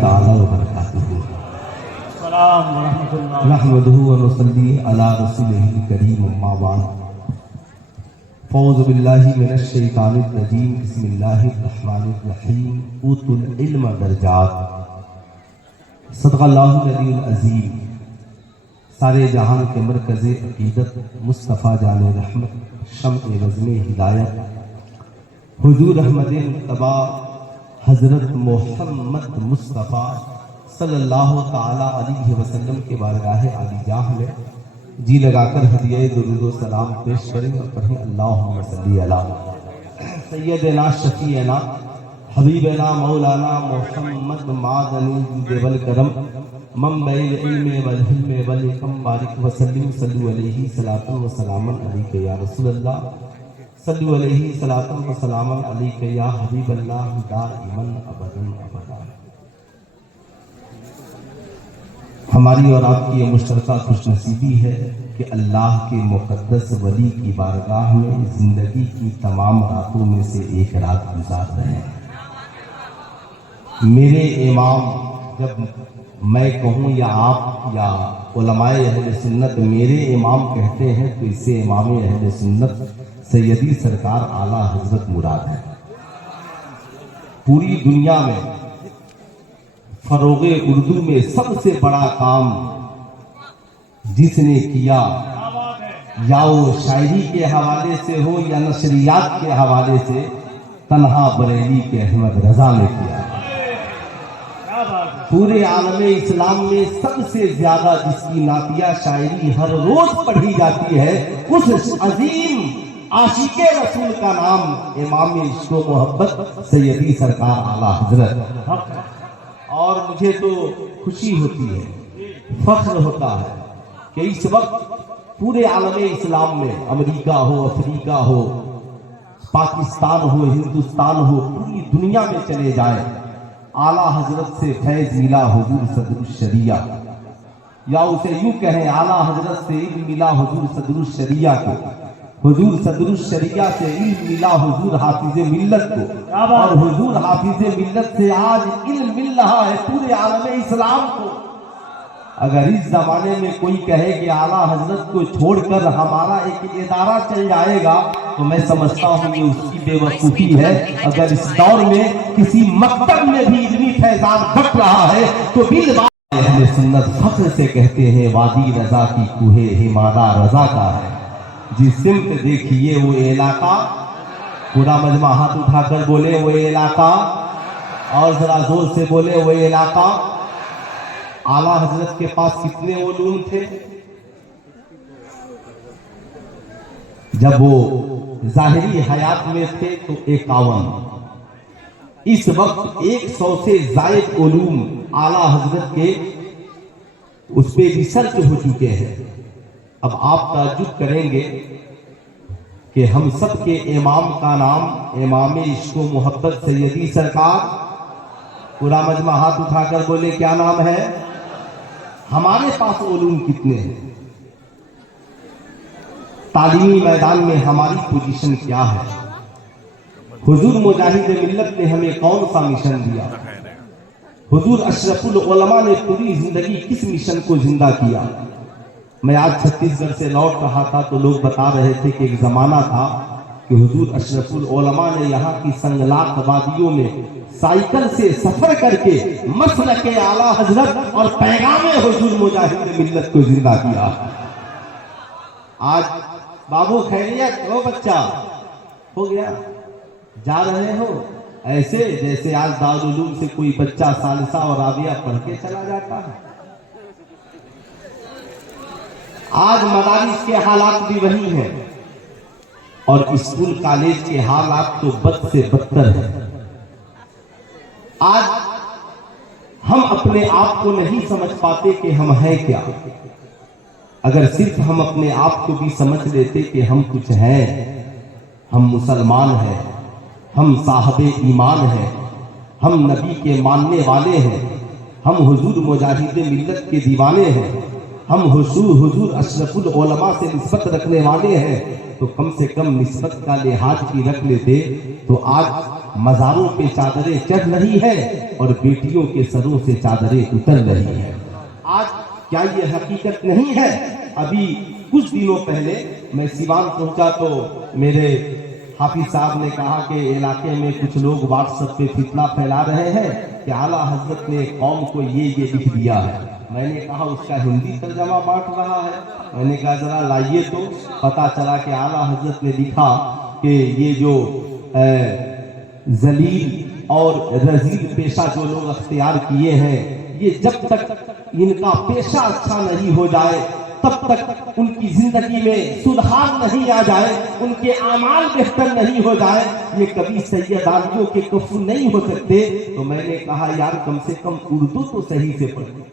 تعالی وبرکاتہ۔ السلام ورحمۃ اللہ۔ نحمدہ ونصلی علی رسولہ الکریم، اما بعد، فاعوذ باللہ من الشیطان الرجیم، بسم اللہ الرحمن الرحیم۔ اوتوا العلم درجات، صدق اللہ العلی العظیم۔ سارے جہان کے مرکز عقیدت، مصطفیٰ جان رحمت، شمع وزن ہدایت، حضور احمد مجتبیٰ حضرت محمد مصطفیٰ صلی اللہ تعالی علیہ وسلم کے بارگاہ عالی جاہ میں جی لگا کر ہدیہ درود و سلام پیش کریں اور پڑھیں اللہم صلی علی سیدنا شفیعنا حبیبنا مولانا محمد معدن الجود والکرم منبع العلم والحلم والحکم، بارک وسلم صلو علیہ صلاۃ و سلام علیک یا رسول اللہ، صلو علیہ صلاۃ و سلام علیک یا حبیب اللہ دائما ابدا ابدا۔ ہماری اور آپ کی یہ مشترکہ خوش نصیبی ہے کہ اللہ کے مقدس ولی کی بارگاہ میں زندگی کی تمام راتوں میں سے ایک رات گزار رہے ہیں۔ میرے امام، جب میں کہوں یا آپ یا علماء اہل سنت میرے امام کہتے ہیں تو اس سے امام اہل سنت سیدی سرکار اعلیٰ حضرت مراد ہے۔ پوری دنیا میں فروغ اردو میں سب سے بڑا کام جس نے کیا، یا وہ شاعری کے حوالے سے ہو یا نشریات کے حوالے سے، تنہا بریلی کے احمد رضا نے کیا۔ پورے عالم اسلام میں سب سے زیادہ جس کی نعتیہ شاعری ہر روز پڑھی جاتی ہے، اس عظیم عاشق رسول کا نام امام عشق و محبت سیدی سرکار اعلیٰ حضرت۔ اور مجھے تو خوشی ہوتی ہے، فخر ہوتا ہے کہ اس وقت پورے عالم اسلام میں، امریکہ ہو، افریقہ ہو، پاکستان ہو، ہندوستان ہو، پوری دنیا میں چلے جائیں، اعلیٰ حضرت سے فیض ملا حضور صدر الشریعہ، یا اسے یوں کہیں اعلیٰ حضرت سے علم ملا حضور صدر الشریعہ کو، حضور صدر الشریعہ سے علم ملا حضور حافظ ملت کو، اور حضور حافظ ملت سے آج علم مل رہا ہے پورے عالم اسلام کو۔ اگر اس زمانے میں کوئی کہے کہ اعلیٰ حضرت کو چھوڑ کر ہمارا ایک ادارہ چل جائے گا تو میں سمجھتا ہوں کہ اس کی بے وقوفی ہے۔ اگر اس دور میں کسی مکتب میں بھی علمی فیضان بٹ رہا ہے تو اہل سنت فخر سے کہتے ہیں وادی رضا کی کوہ ہمارا رضا کا ہے۔ جس سمت دیکھیے وہ علاقہ، پورا مجمع ہاتھ اٹھا کر بولے وہ علاقہ، اور ذرا زور سے بولے وہ علاقہ۔ اعلیٰ حضرت کے پاس کتنے علوم تھے؟ جب وہ ظاہری حیات میں تھے تو 51۔ اس وقت 100 سے زائد علوم اعلیٰ حضرت کے اس پہ ریسرچ ہو چکے ہیں۔ اب آپ تعجب کریں گے کہ ہم سب کے امام کا نام امام عشق و محبت سیدی سرکار، پورا مجمع ہاتھ اٹھا کر بولے کیا نام ہے؟ ہمارے پاس علوم کتنے ہیں؟ تعلیمی میدان میں ہماری پوزیشن کیا ہے؟ حضور مجاہد ملت نے ہمیں کون سا مشن دیا؟ حضور اشرف العلماء نے پوری زندگی کس مشن کو زندہ کیا؟ میں آج چھتیس گڑھ سے لوٹ رہا تھا تو لوگ بتا رہے تھے کہ ایک زمانہ تھا کہ حضور اشرف العلماء نے یہاں کی سنگلاخ وادیوں میں سائیکل سے سفر کر کے مسلک اعلیٰ حضرت اور پیغام حضور مجاہد ملت کو زندہ کیا۔ آج بابو خیریت ہو بچہ ہو گیا، جا رہے ہو ایسے جیسے آج دارالعلوم سے کوئی بچہ ثالثہ اور رابعہ پڑھ کے چلا جاتا ہے۔ آج مدارس کے حالات بھی وہی ہیں، اور اسکول کالج کے حالات تو بد سے بدتر ہیں۔ آج ہم اپنے آپ کو نہیں سمجھ پاتے کہ ہم ہیں کیا۔ اگر صرف ہم اپنے آپ کو بھی سمجھ لیتے کہ ہم کچھ ہیں، ہم مسلمان ہیں، ہم صاحب ایمان ہیں، ہم نبی کے ماننے والے ہیں، ہم حضور مجاہد ملت کے دیوانے ہیں، ہم حضور اشرف العلماء سے نسبت رکھنے والے ہیں، تو کم سے کم نسبت کا لحاظ بھی رکھ لیتے تو آج मज़ारों पे चादरें चढ़ रही है और बेटियों के सरों से चादरें उतर रही है। आज क्या ये हकीकत नहीं है? अभी कुछ दिनों पहले मैं सिवान पहुंचा तो मेरे हाफिज साहब ने कहा कि इलाके में कुछ लोग व्हाट्सएप पे फितना फैला रहे हैं कि आला हजरत ने कौम को ये लिख दिया है। मैंने कहा उसका हिंदी तर्जमा बांट रहा है। मैंने कहा जरा लाइए तो। पता चला कि आला हजरत ने लिखा कि ये जो जलील और रजील पेशा जो लोग अख्तियार किए हैं, ये जब तक इनका पेशा अच्छा नहीं हो जाए तब तक उनकी जिंदगी में सुधार नहीं आ जाए, उनके आमाल बेहतर नहीं हो जाए, ये कभी सैयदानियों के कफू नहीं हो सकते। तो मैंने कहा यार कम से कम उर्दू तो सही से पढ़ो।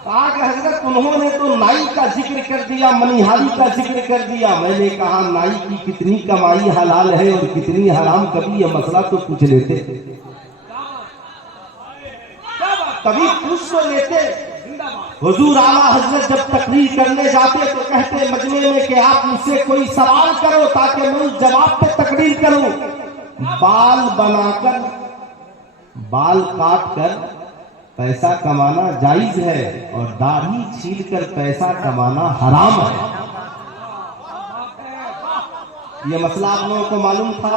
कहा कि हजरत उन्होंने तो नाई का जिक्र कर दिया, मनिहारी का जिक्र कर दिया। मैंने कहा नाई की कितनी कमाई हलाल है और कितनी हराम, कभी यह मसला तो पूछ लेते, कभी पूछ तो लेते। हुजूर आला हजरत जब तकरीर करने जाते तो कहते मजमे में कि आप मुझसे कोई सवाल करो ताकि मैं उस जवाब पे तकरीर करूं। बाल बनाकर, बाल काट कर पैसा कमाना जायज है और दाढ़ी छील कर पैसा कमाना हराम है। ये मसला आप लोगों को मालूम था?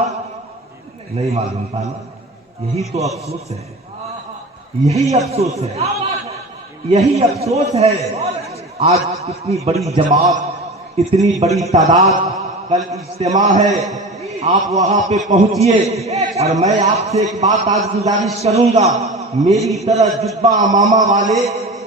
नहीं मालूम था ना। यही तो अफसोस है, यही अफसोस है, यही अफसोस है। आज इतनी बड़ी जमात, इतनी बड़ी तादाद, कल इज्तिमा है, आप वहां पे पहुंचिए और मैं आपसे एक बात आज गुजारिश करूंगा, मेरी तरह जुब्बा अमामा वाले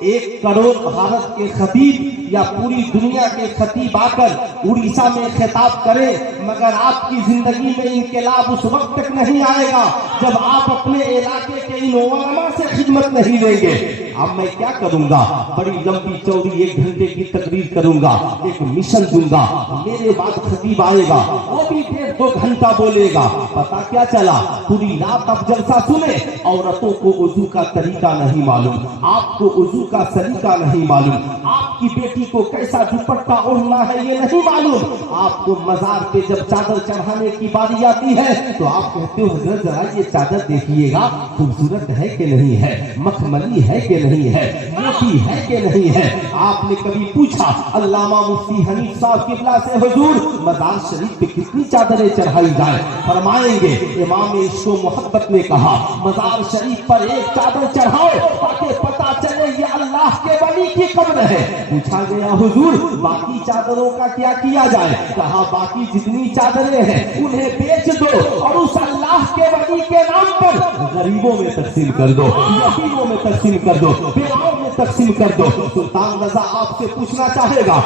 1 करोड़ भारत के खतीब या पूरी दुनिया के खतीब आकर उड़ीसा में खिताब करें, मगर आपकी जिंदगी में इनकलाब उस वक्त तक नहीं आएगा जब आप अपने इलाके के इन उलमा से खिदमत नहीं लेंगे। अब मैं क्या करूंगा? बड़ी लंबी चौड़ी 1 घंटे की तकरीर करूंगा, एक मिशन दूंगा, मेरे बाद खतीब आएगा, वो भी 1.5-2 घंटा बोलेगा। पता क्या चला? पूरी रात आप जलसा सुने, औरतों को वुजू का तरीका नहीं मालूम, आपको वुजू का सलीका नहीं मालूम, आपकी बेटी को कैसा दुपट्टा ओढ़ना है ये नहीं मालूम। आपको मजार पे जब चादर चढ़ाने की बारी आती है तो आप कहते हो हजरत जरा ये चादर देखिएगा, खूबसूरत है कि नहीं है, मखमली है कि नहीं है, मोटी है कि नहीं है। आपने कभी पूछा अल्लामा मुफ्ती हनीफ साहब किबला से, हुजूर मजार शरीफ पे कितनी चादरें चढ़ाई जाए? फरमाएंगे इमाम इश्क व मोहब्बत ने कहा मजार शरीफ पर 1 चादर चढ़ाओ ताकि पता चले ये अल्लाह के वली की कब्र है। पूछा गया हुजूर बाकी चादरों का क्या किया जाए? कहा बाकी जितनी चादरें हैं उन्हें बेच दो और उस अल्लाह के वली के नाम पर गरीबों में तकसीम कर दो, यतीमों में तकसीम कर दो, बेवाओं में तकसीम कर दो। सुल्तान रजा आपसे पूछना चाहेगा,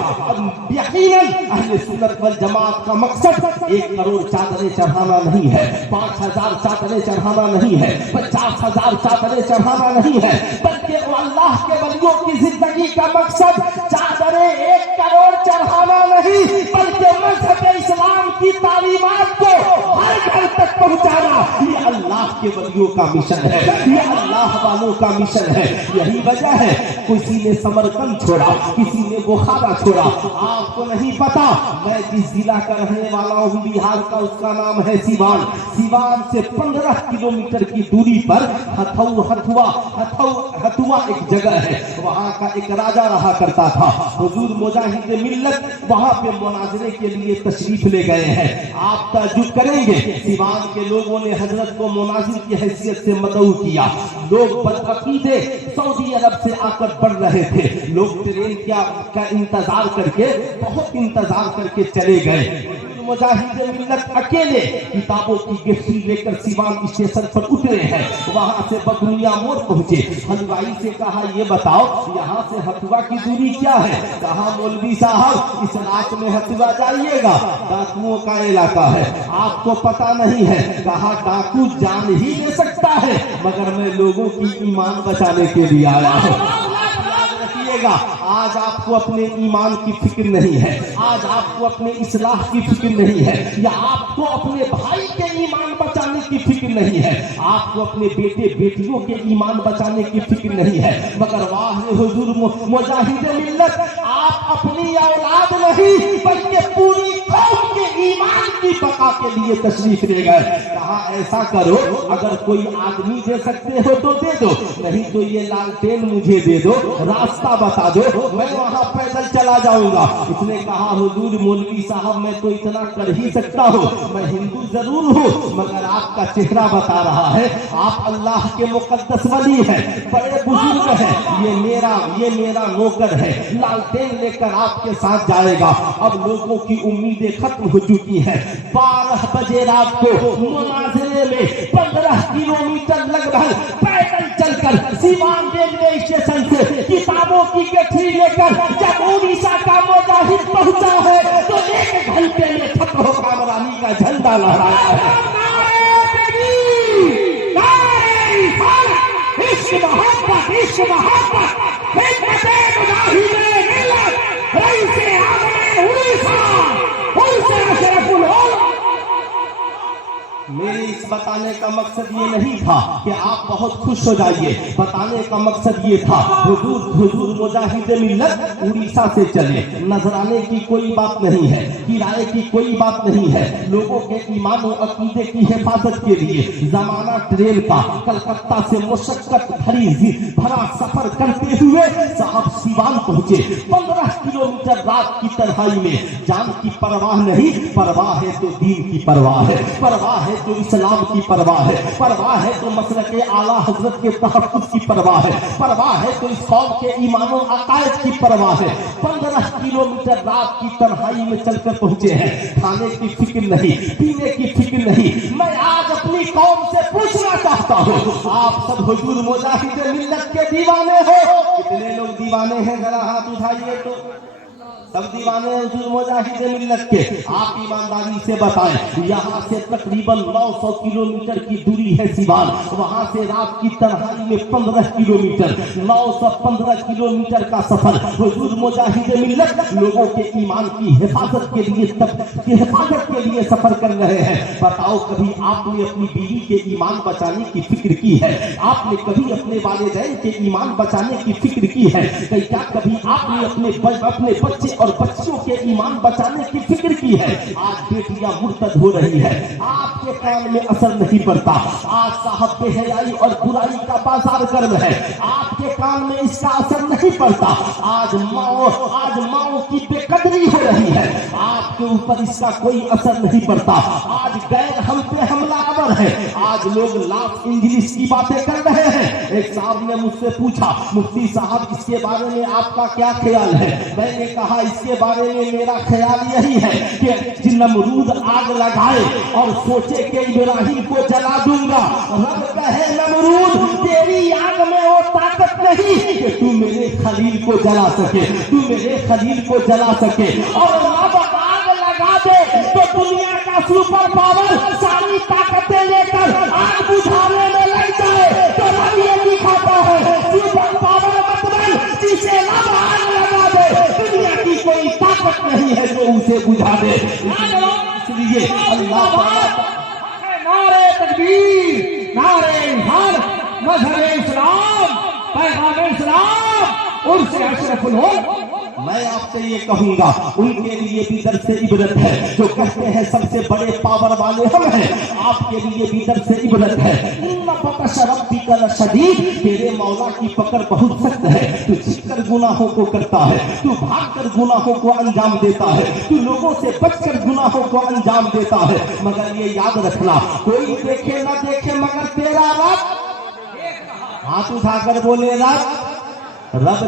यकीनन अहले सुन्नत वल जमात का मकसद 1 करोड़ चादरें चढ़ाना नहीं है, 5000 चादरें चढ़ाना नहीं है, 50,000 चादरें चढ़ाना नहीं है, बल्कि वो अल्लाह के वलियों की जिंदगी का मकसद चादरें 1 करोड़ चढ़ाना नहीं, बल्कि मजहब इस्लाम की तालीमात को हर घर तक पहुंचाना। ये अल्लाह के वलियों का मिशन है, ये अल्लाह वालों का मिशन है। यही वजह है किसी ने समरकंद छोड़ा, किसी ने बुखारा छोड़ा। आपको नहीं पता मैं जिस जिला का रहने वाला हूँ बिहार का, उसका नाम है सिवान। सिवान से 15 किलोमीटर की दूरी पर हथुआ एक जगह है, वहाँ का एक राजा रहा करता था। हुजूर मुजाहिद मिल्लत वहाँ पे मुनाजरे के लिए तशरीफ ले गए हैं। आप ताज्जुब करेंगे सिवान के लोगों ने हजरत को मुनाजिर की हैसियत से मदऊ किया। लोग बदअकीदे सऊदी अरब से आकर बढ़ रहे थे, लोग ट्रेन का इंतजार करके, बहुत इंतजार करके चले गए। मुजाहिद मिल्लत अकेले किताबों की गिफ्टी लेकर सिवान स्टेशन पर उतरे हैं। वहां से बदुनिया मोड़ पहुंचे। हलवाई से कहा ये बताओ यहाँ से हथुआ की दूरी क्या है? कहा मौलवी साहब इस रात में हथुआ जाइएगा, डाकुओं का इलाका है, आपको पता नहीं है। कहा डाकू जान ही ले सकता है, मगर मैं लोगों की ईमान बचाने के लिए आया हूँ। आज आपको अपने ईमान की फिक्र नहीं है, आज आपको अपने इस्लाह की फिक्र नहीं है, या आपको अपने भाई के ईमान बचाने की फिक्र नहीं है, आपको अपने बेटे बेटियों के ईमान बचाने की फिक्र नहीं है, मगर वाह हुजूर मुजाहिद मिल्लत, आप अपनी औलाद नहीं बल्कि पूरी कौम के ईमान की बका के लिए तशरीफ ले गए। कहा ऐसा करो, अगर कोई आदमी दे सकते हो तो दे दो, नहीं तो ये लालटेन मुझे दे दो, रास्ता बता दो, मैं वहां पैदल चला जाऊंगा। उसने कहा हुजूर मौलवी साहब मैं तो इतना कर ही सकता हूँ, मैं हिंदू जरूर हूँ, मगर आपका चेहरा बता रहा है आप अल्लाह के मुकद्दस वली हैं, बड़े बुजुर्ग हैं, ये मेरा नौकर है, लालटेन लेकर आपके साथ जाएगा। अब लोगों की उम्मीदें खत्म हो चुकी हैं। 12 बजे रात को मुनाज़रे में 15 किलोमीटर लगभग पैदल चलकर सीवान रेलवे स्टेशन से किताबों की गठरी लेकर जब उड़ीसा का मुजाहिद पहुंचा है तो 1 घंटे में फतह कामरानी का झंडा लहराया है। इश्क मोहब्बत मेरे इस बताने का मकसद ये नहीं था कि आप बहुत खुश हो जाइए, बताने का मकसद ये था हुजूर मुजाहिद मिल्लत उड़ीसा से चले, नजराने की कोई बात नहीं है, किराए की कोई बात नहीं है, लोगों के ईमान और अकीदे की हिफाजत के लिए जमाना ट्रेन का कलकत्ता से मुशक्कत भरा सफर करते हुए साहब सीवान पहुंचे। 15 किलोमीटर रात की तन्हाई में जान की परवाह नहीं, परवाह है तो दीन की परवाह है, परवाह है तो इस्लाम की परवाह है, परवाह है तो मसलके आला हजरत के तहफ्फुज़ की परवाह है, परवाह है तो इस कौम के ईमान और अकायद की परवाह है। 15 किलोमीटर रात की तन्हाई में चलकर पहुंचे हैं, खाने की फिक्र नहीं, पीने की फिक्र नहीं। मैं आज अपनी कौम से पूछना चाहता हूँ, आप सब हुजूर मुजाहिद मिल्लत के दीवाने हो? कितने लोग दीवाने हैं जरा हाथ उठाइए तो। सब दीवाने हैं हुजूर मुजाहिद मिल्लत के। आप ईमानदारी से बताएं, यहाँ से तकरीबन 900 किलोमीटर की दूरी है सीवान, वहां से रात की तन्हाई में 15 किलोमीटर, 915 किलोमीटर का सफर हुजूर मुजाहिद मिल्लत लोगों के ईमान की हिफाजत के लिए सफर कर रहे हैं। बताओ कभी आपने अपनी बीवी के ईमान बचाने की फिक्र की है? आपने कभी अपने वालिदैन के ईमान बचाने की फिक्र की है? क्या कभी आपने अपने बच्चे और बच्चियों के ईमान बचाने की फिक्र की है? आज बेटियां मुर्तद हो रही है, आपके कान में असर नहीं पड़ता। आज साहब बेहयाई और बुराई का बाजार गर्म है, आपके कान में इसका असर नहीं पड़ता। आज माओ की बेकदरी हो रही है, आपके ऊपर इसका कोई असर नहीं पड़ता। आज गैर हम पे हमलावर है, आज लोग लाफ इंग्लिश की बातें कर रहे हैं। एक साहब ने मुझसे पूछा, मुफ्ती साहब इसके बारे में आपका क्या ख्याल है? मैंने कहा इसके बारे में मेरा ख्याल यही है कि नमरूद आग लगाए और सोचे कि इब्राहिम को जला दूंगा, रब कहे नमरूद तेरी आग में वो ताकत नहीं कि तू मेरे खलील को जला सके, तू मेरे खलील को जला सके। और रब आग लगा दे तो दुनिया का सुपर पावर सारी ताकतें लेकर आग बुझाने में लग जाए तो रब ये दिखाता है सुपर पावर मतलब जिसे रब आग लगा दे दुनिया की कोई ताकत नहीं है जो उसे बुझा दे। इसलिए अल्लाह नारे तकबीर, नारे इज़हार, मज़हब इस्लाम, पैगाम इस्लाम, उर्स अशरफुल हो। मैं आपसे ये कहूंगा, उनके लिए भी दर्स से इबरत है जो कहते हैं सबसे बड़े पावर वाले हम हैं, आपके लिए भी दर्स से इबरत है। इन्ना बतश रब्बिका लशदीद, तेरे मौला की पकड़ बहुत सख्त है, तू छिपकर गुनाहों को करता है, तू भागकर गुनाहों को अंजाम देता है, तू लोगों से बचकर गुनाहों को अंजाम देता है। मगर ये याद रखना, कोई देखे ना देखे मगर तेरा रब, हाथ उठाकर बोले रब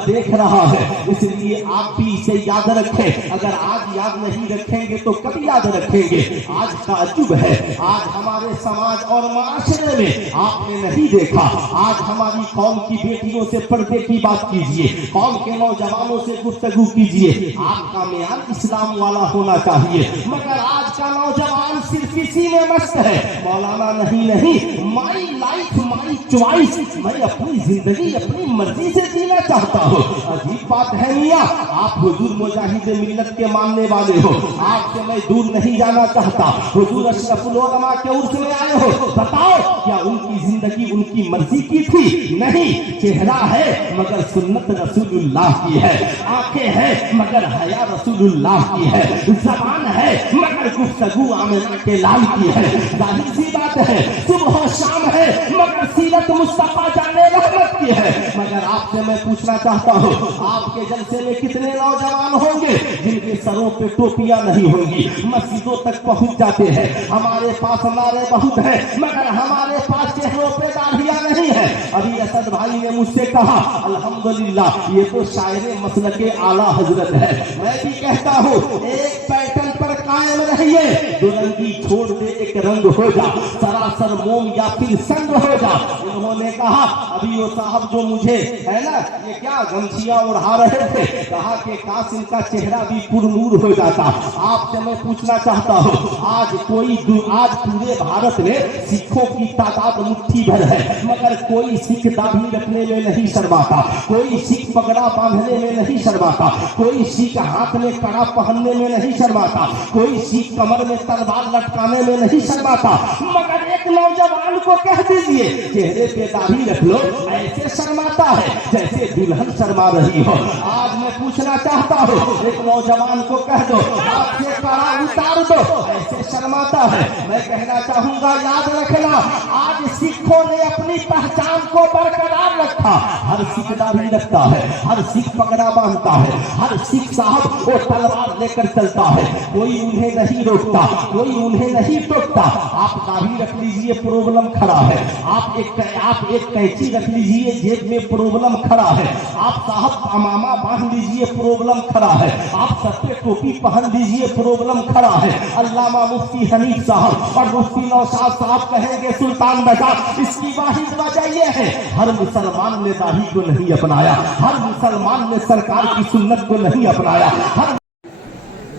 देख रहा है। इसलिए आप भी इसे याद रखें, अगर आज याद नहीं रखेंगे तो कभी याद रखेंगे? आज ताज्जुब है, आज हमारे समाज और माशरे में आपने नहीं देखा, आज हमारी कौम की बेटियों से पर्दे की बात कीजिए, कौम के नौजवानों से गुफ्तगू कीजिए, आपका मेयार इस्लाम वाला होना चाहिए। मगर आज का नौजवान सिर्फ इसी में मस्त है, मौलाना नहीं, माई लाइफ माई चॉइस, मैं अपनी जिंदगी अपनी मर्जी से जीना चाहता हूँ। अजीब बात है मियां, आप हुजूर मुजाहिद मिल्लत के मानने वाले हो, आपसे मैं दूर नहीं जाना चाहता। हुजूर अशरफुल उलमा के उर्स में आए हो, बताओ क्या उनकी जिंदगी उनकी मर्जी की थी? नहीं, चेहरा है मगर सुन्नत रसूलुल्लाह की है, आंखें हैं मगर हया रसूलुल्लाह की है, ज़बान है मगर गुफ्तगू आम آمنہ کے لال کی ہے. ظاہر سی بات ہے صبح و شام ہے مگر سیرت مصطفیٰ جانے رحمت کی ہے. مگر آپ سے میں پوچھنا چاہتا ہوں آپ کے جلسے میں کتنے نوجوان ہوں گے جن کے سروں پہ ٹوپیاں نہیں ہوں گی, مسجدوں تک پہنچ جاتے ہیں. ہمارے پاس نعرے بہت ہیں مگر ہمارے پاس چہروں پہ داڑھیاں نہیں ہے. ابھی اسد بھائی نے مجھ سے کہا الحمدللہ یہ تو شاعر مسلک اعلیٰ حضرت ہے. میں بھی کہتا ہوں ایک پیٹرن پر قائم رہیے, دو رنگی چھوڑ دے ایک رنگ ہو جا, سراسر موم یا پھر سنگ ہو جا. انہوں نے کہا ابھی وہ صاحب جو مجھے ہے نا یہ کیا گمچھیاں اڑا رہے تھے, کہا کہ کاش ان کا چہرہ بھی پر نور ہو جاتا. آپ سے میں پوچھنا چاہتا ہوں آج پورے بھارت میں سکھوں کی تعداد مٹھی بھر ہے مگر کوئی سکھ داڑھی رکھنے میں نہیں شرماتا, کوئی سکھ پگڑا باندھنے میں نہیں شرماتا, کوئی سکھ ہاتھ میں کڑا پہننے میں نہیں شرماتا, کوئی سکھ کمر میں تلوار لٹکانے میں نہیں شرماتا. مگر ایک نوجوان کو کہہ دیجئے چہرے پہ داڑھی رکھ لو, ایسے شرماتا ہے جیسے دلہن شرما رہی ہو. آج میں پوچھنا چاہتا ہوں ایک نوجوان کو کہہ دو آپ سے کڑا اتار دو, ایسے شرماتا ہے. میں کہنا چاہوں گا یاد رکھنا آج سکھوں نے اپنی پہچان کو برقرار رکھا. ہر سکھ داڑھی رکھتا ہے, ہر سکھ پگڑا باندھتا ہے, ہر سکھ صاحب وہ تلوار لے کر چلتا ہے. کوئی انہیں نہیں روکتا, کوئی انہیں نہیں ٹوکتا. آپ داڑھی رکھ لیجئے پرابلم کھڑا ہے, آپ ایک قینچی رکھ لیجئے جیب میں پرابلم کھڑا ہے, آپ صاحب امامہ باندھ لیجئے پرابلم کھڑا ہے, آپ سر پہ ٹوپی پہن لیجئے پرابلم کھڑا ہے. علامہ مفتی حنیف صاحب اور مفتی نوشاد صاحب کہیں گے سلطان بیٹا اس کی واحد وجہ یہ ہے ہر مسلمان نے داڑھی کو نہیں اپنایا, ہر مسلمان نے سرکار کی سنت کو نہیں اپنایا. ہر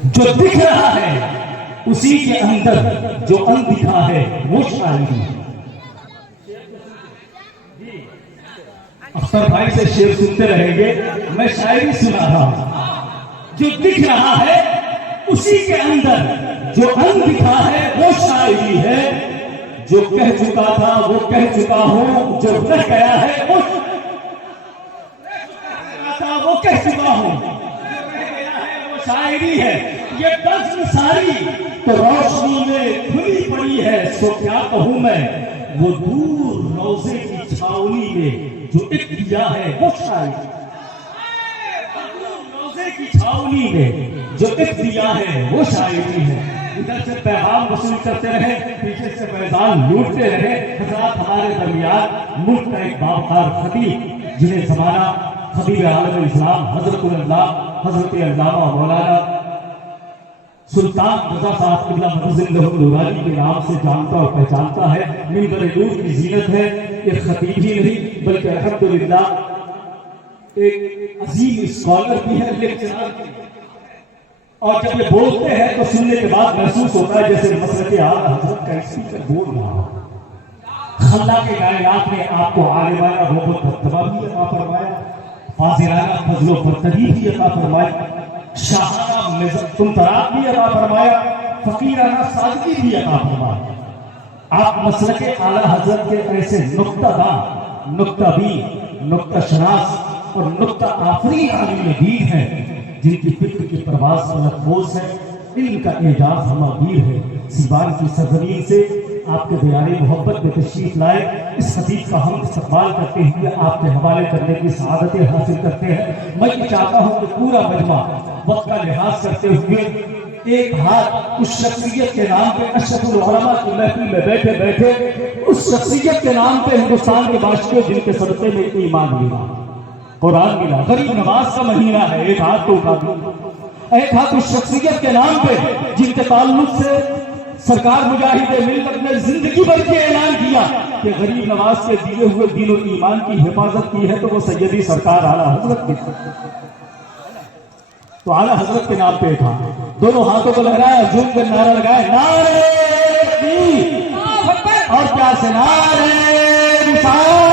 جو دکھ رہا ہے اسی کے اندر جو اندھا ہے وہ شاعری. اختر بھائی سے شعر سنتے رہیں گے, میں شاعری سنا رہا ہوں. جو دکھ رہا ہے اسی کے اندر جو اندھا ہے وہ شاعری ہے. جو کہہ چکا تھا وہ کہہ چکا ہوں, جو رہ گیا ہے وہ کہہ چکا ہوں, وہ شاعری ہے. یہ بزم ساری تو روشنی میں کھلی پڑی ہے, سو کیا کہوں میں وہ دور روزے کی چھاؤنی میں جو ایک دیا ہے وہ شاعری. روزے کی چھاؤنی میں جو ایک دیا ہے وہ شاعری ہے. ادھر سے پیغام وصول کرتے رہے, پیچھے سے میدان لوٹتے رہے. حضرات ہمارے درمیان ملک کا ایک باوقار خطیب جنہیں زمانہ خطیب عالم اسلام حضرت علامہ مولانا سلطان رضا صاحب قبلہ مدظل لہ النورانی کے نام سے جانتا اور پہچانتا ہے. منبر نور کی زینت ہے, ایک خطیب ہی نہیں بلکہ الحمدللہ ایک عظیم اسکالر بھی ہے, لیکچرر بھی. اور جب یہ بولتے ہیں تو سننے کے بعد محسوس ہوتا ہے جیسے مسلک اعلیٰ حضرت کا اسپیکر بول رہا ہو. خلا کے کائنات نے آپ کو عالمانہ رغبت مرتبہ بھی عطا فرمایا, فاضلانہ فضل و برتری بھی عطا فرمائی, شاہانہ طمطراق بھی عطا فرمایا, فقیرانہ سادگی بھی عطا فرمایا. آپ مسلک اعلیٰ حضرت کے ایسے نکتہ دان, نکتہ بین, نکتہ شناس اور نکتہ آفرین عالم دین ہیں جن کی فکر کی پرواز ملکبوز ہے, علم کا اعجاز ہماگیر ہے. سیوان کی سرزمین سے آپ کے دیار محبت میں تشریف لائے. اس خطیب کا ہم استقبال کرتے ہوئے آپ کے حوالے کرنے کی سعادتیں حاصل کرتے ہیں. میں یہ چاہتا ہوں کہ پورا مجمع وقت کا لحاظ کرتے ہوئے ایک ہاتھ اس شخصیت کے نام پہ, اشرف العلماء کی محفل میں بیٹھے بیٹھے اس شخصیت کے نام پہ ہندوستان کے باشندوں جن کے صدقے میں ایمان ملا, قرآن ملا, غریب نواز کا مہینہ ہے, ایک ہاتھ تو اٹھا دو. ایک ہاتھ اس شخصیت کے نام پہ جن کے تعلق سے سرکار مجاہد ملت نے زندگی بھر کے اعلان کیا کہ غریب نواز کے دیے ہوئے دین و ایمان کی حفاظت کی ہے تو وہ سیدی سرکار اعلیٰ حضرت کی. تو اعلیٰ حضرت کے نام پہ تھا, دونوں ہاتھوں کو لہرایا, جھوم کر نعرہ لگائے, نعرے تکبیر, اور کیا سے نعرے رسالت.